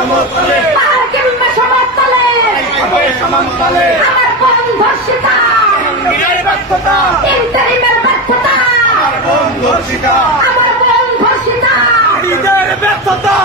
সমতলে পাহাড় কিংবা সমতলে সমান্তলে আমার বোন ধর্ষিতা ব্যর্থতা ইন্টারিমের ব্যর্থতা আমার বোন ধর্ষিতা আমার বোন ধর্ষিতা ব্যর্থতা